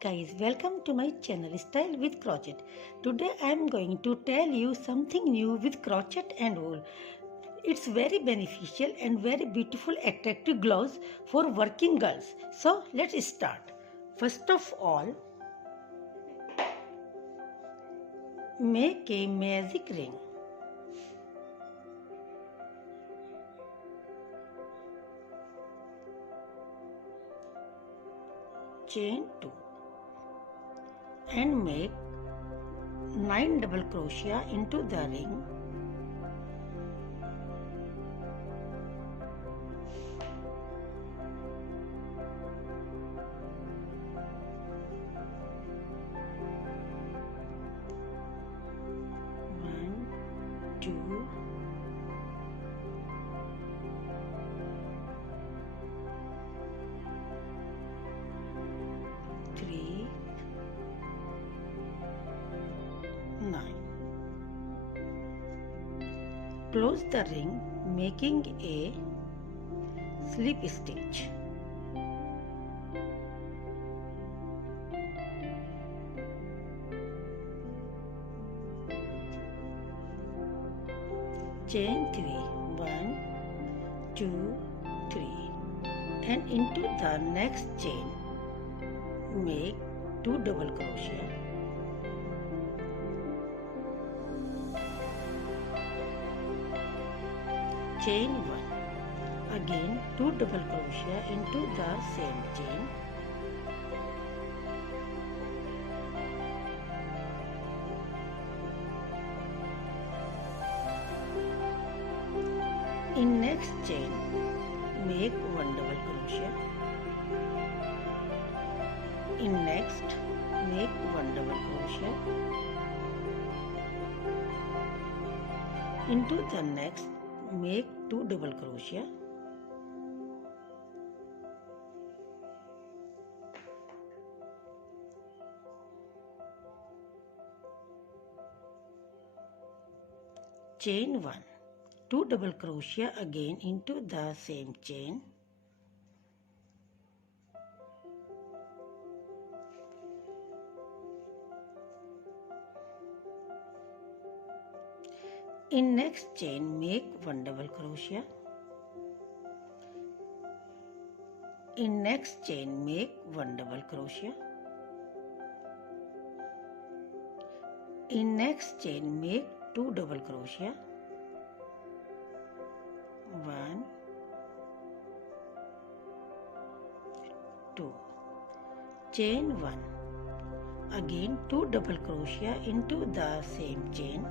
guys, welcome to my channel Style with Crochet. Today I am going to tell you something new with crochet and wool. It's very beneficial and very beautiful attractive gloves for working girls. So let's start. First of all, make a magic ring. Chain 2 and make 9 double crochet into the ring. One, two, three, 9. Close the ring, making a slip stitch. Chain 3, 1, 2, 3, and into the next chain make 2 double crochet. Chain 1, again 2 double crochet into the same chain. In next chain make 1 double crochet. In next make 1 double crochet. Into the next make 2 double crochet. Chain 1, 2 double crochet again into the same chain. In next chain make 1 double crochet. In next chain make 1 double crochet. In next chain make 2 double crochet. 1, 2. Chain 1, again 2 double crochet into the same chain.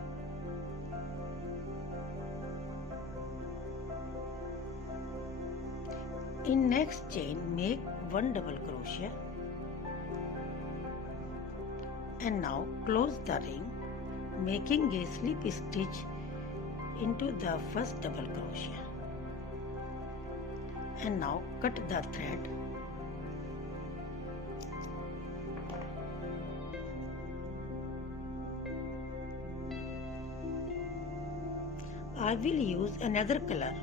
In next chain make 1 double crochet. And now close the ring, making a slip stitch into the first double crochet. And now cut the thread. I will use another color.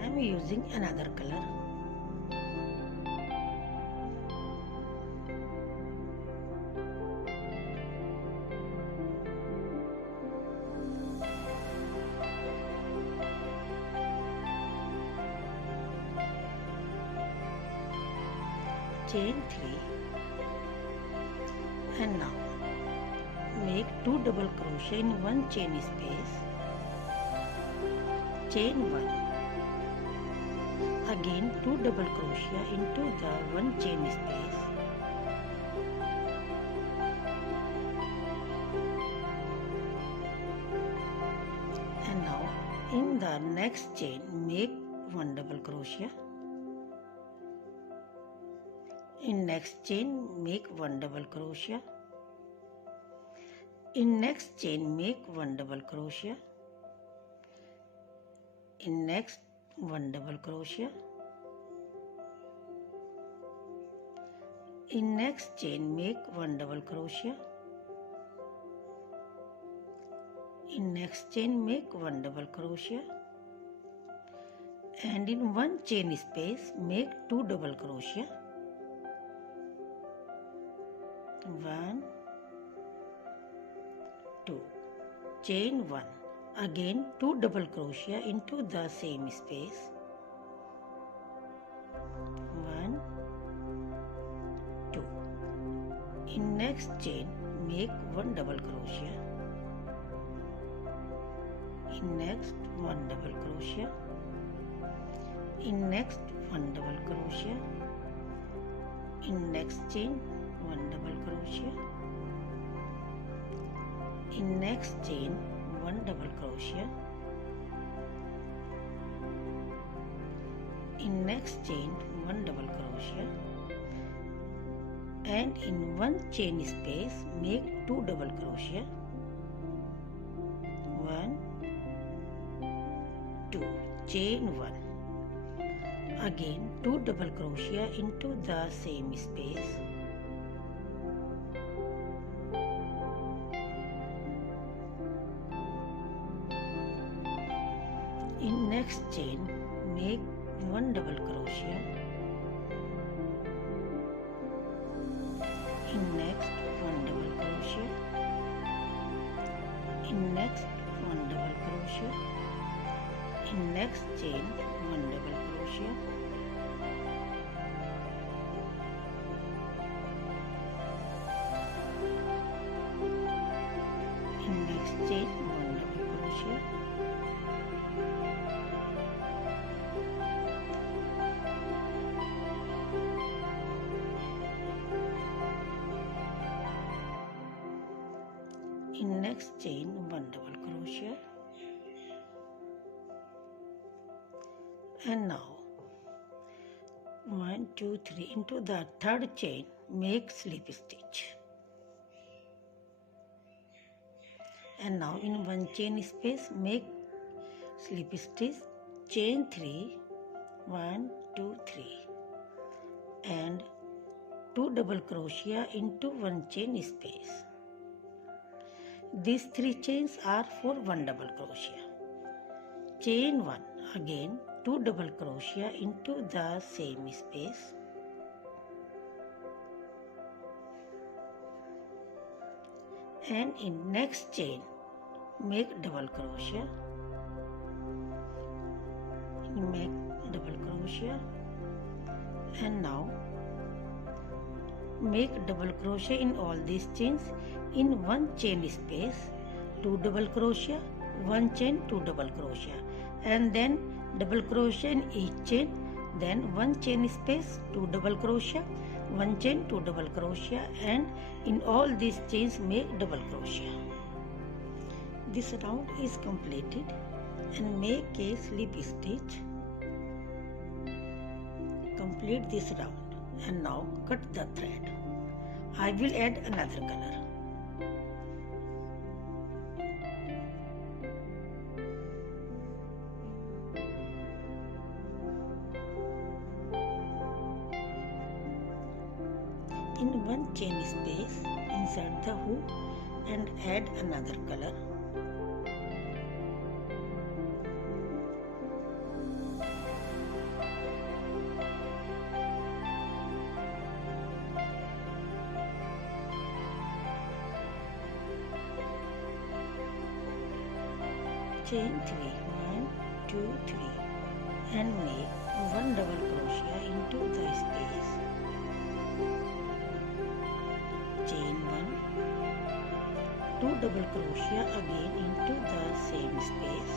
I am using another color. Chain 3 and now make 2 double crochet in one chain space. Chain 1, again 2 double crochet into the one chain space. And now in the next chain make 1 double crochet. In next chain make 1 double crochet. In next chain make 1 double crochet. In next 1 double crochet. In next chain make 1 double crochet. In next chain make 1 double crochet, and in one chain space make 2 double crochet. 1, 2, chain 1, again 2 double crochet into the same space. 1, 2. In next chain make 1 double crochet. In next 1 double crochet. In next 1 double crochet. In next chain 1 double crochet. In next chain 1 double crochet. In next chain 1 double crochet, and in one chain space make 2 double crochet. 1, 2, chain 1, again 2 double crochet into the same space. In next chain make 1 double crochet. In next 1 double crochet. In next 1 double crochet. In next chain 1 double crochet. In next chain 1 double crochet. In next chain 1 double crochet, and now 1, 2, 3 into the third chain make slip stitch, and now in one chain space make slip stitch, chain 3, 1, 2, 3, and 2 double crochet into one chain space. These 3 chains are for 1 double crochet. Chain 1, again 2 double crochet into the same space. And in next chain make double crochet. Make double crochet, and now make double crochet in all these chains. In one chain space 2 double crochet, one chain 2 double crochet, and then double crochet in each chain, then one chain space 2 double crochet, one chain 2 double crochet, and in all these chains make double crochet. This round is completed, and make a slip stitch. Complete this round, and now cut the thread. I will add another color. In one chain space, insert the hook and add another color. Chain 3, 1, 2, 3, and make 1 double crochet into the space. Chain 1, 2 double crochet again into the same space.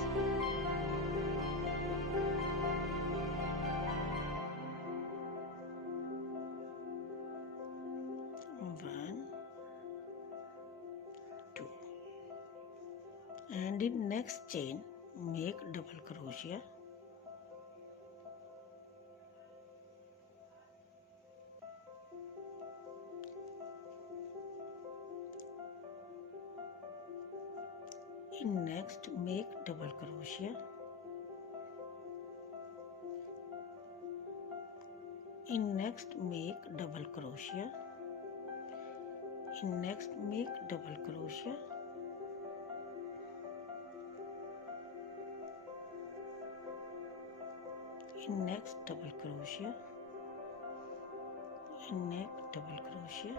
One, 2, and in next chain make double crochet. In next make double crochet. In next make double crochet. In next make double crochet. in next double crochet, in next double crochet,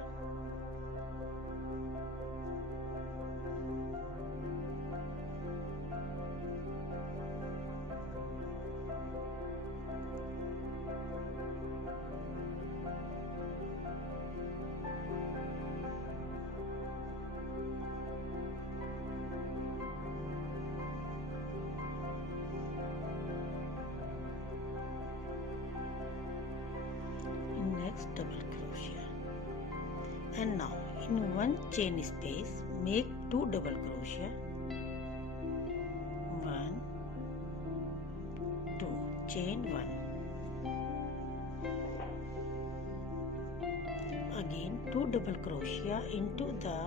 next double crochet, and now in one chain space make 2 double crochet, 1 2 chain 1, again 2 double crochet into the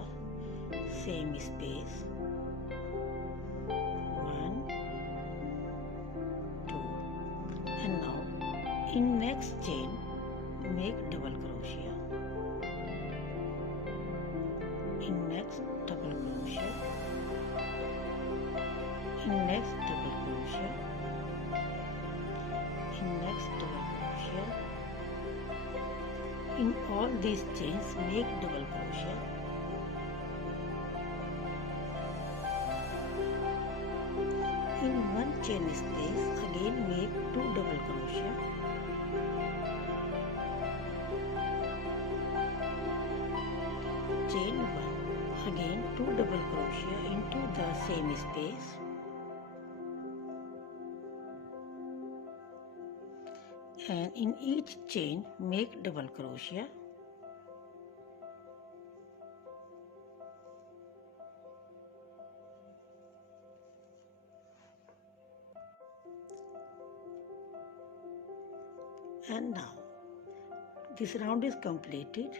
same space, 1 2, and now in next chain make double crochet, in next double crochet, in next double crochet, in next double crochet, in all these chains make double crochet, in one chain space again make 2 double crochet, chain 1, again 2 double crochet into the same space, and in each chain make double crochet, and now this round is completed.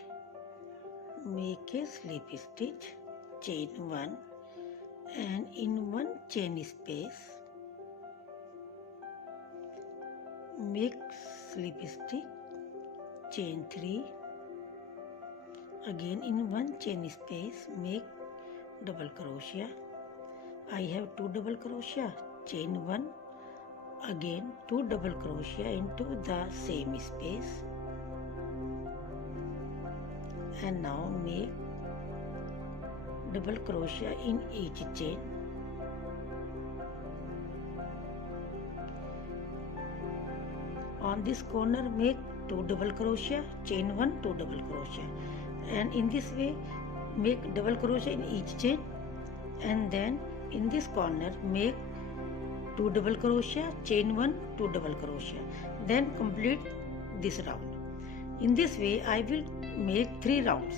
Make a slip stitch, chain 1, and in one chain space make slip stitch, chain 3, again in one chain space make double crochet. I have 2 double crochet, chain 1, again 2 double crochet into the same space, and now make double crochet in each chain, on this corner make 2 double crochet, chain 1, 2 double crochet, and in this way make double crochet in each chain, and then in this corner make 2 double crochet, chain 1, 2 double crochet, then complete this round. In this way I will make 3 rounds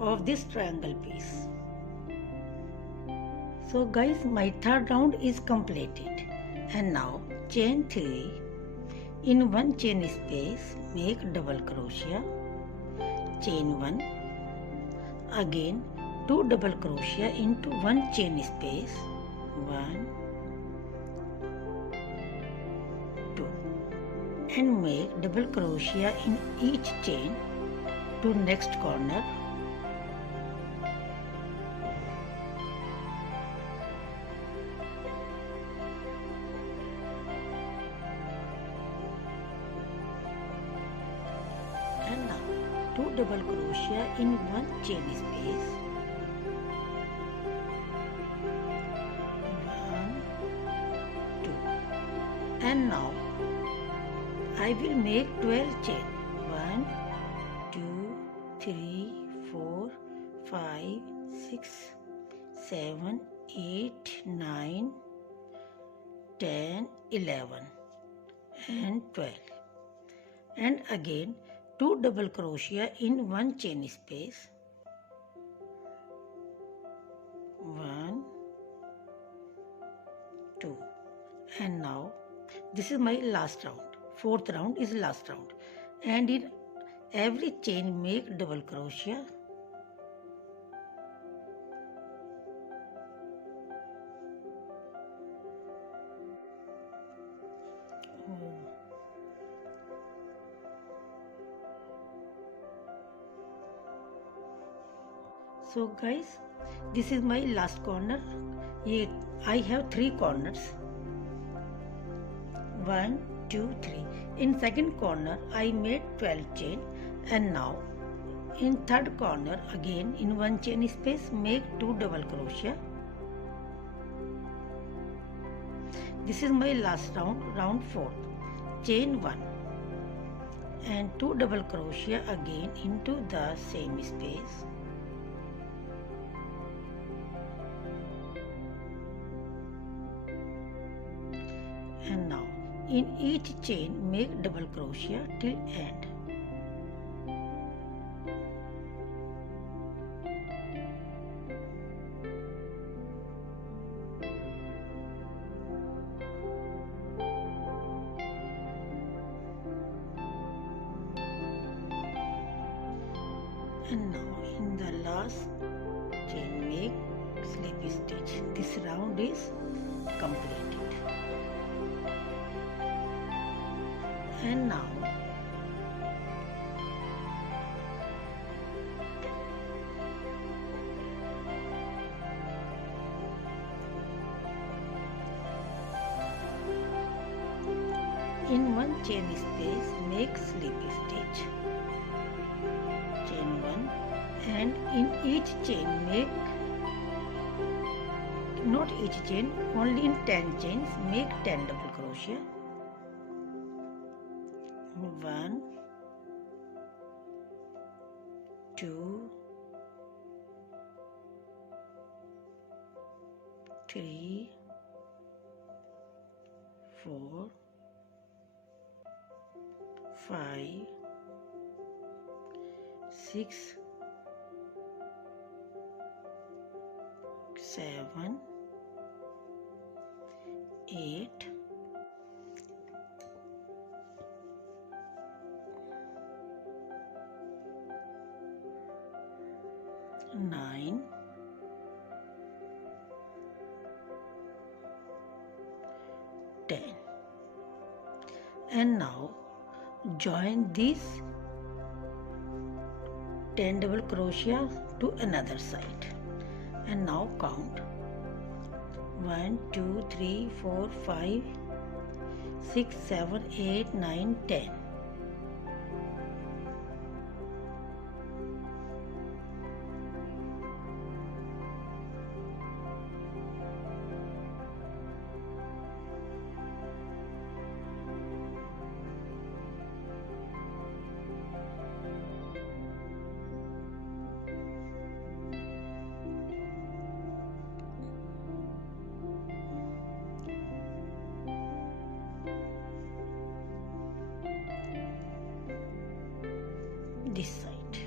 of this triangle piece. So guys, my third round is completed, and now chain 3, in one chain space make double crochet, chain 1, again 2 double crochet into one chain space, 1 2, and make double crochet in each chain to next corner, and now 2 double crochet in one chain space, 1 2, and now I will make 12 chain, 1 2 3 4 5 6 7 8 9 10 11 and 12, and again 2 double crochet in one chain space, 1 2, and now this is my last round. Fourth round is last round, and in every chain make double crochet, So guys, this is my last corner. I have 3 corners, 1 2 3. In second corner I made 12 chain, and now in third corner again in one chain space make 2 double crochet. This is my last round, round 4. Chain 1 and 2 double crochet again into the same space. And now in each chain make double crochet till end. And now in the last chain make slip stitch. This round is completed. And now in one chain space make slip stitch. Chain 1 and in each chain make, not each chain, only in 10 chains make 10 double crochet. 1 2 3 4 5 6 7 8 9 10. And now join this 10 double crochet to another side, and now count 1 2 3 4 5 6 7 8 9 10. This side.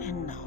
And now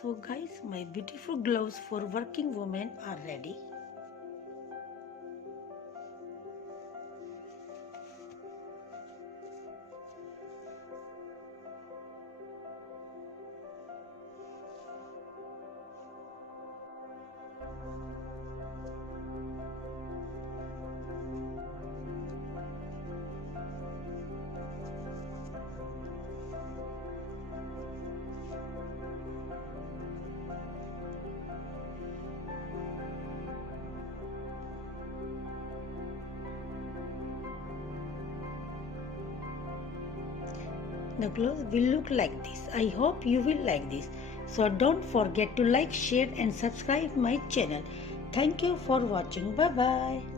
so guys, my beautiful gloves for working women are ready. the gloves will look like this. I hope you will like this. So don't forget to like, share and subscribe my channel. Thank you for watching. Bye bye.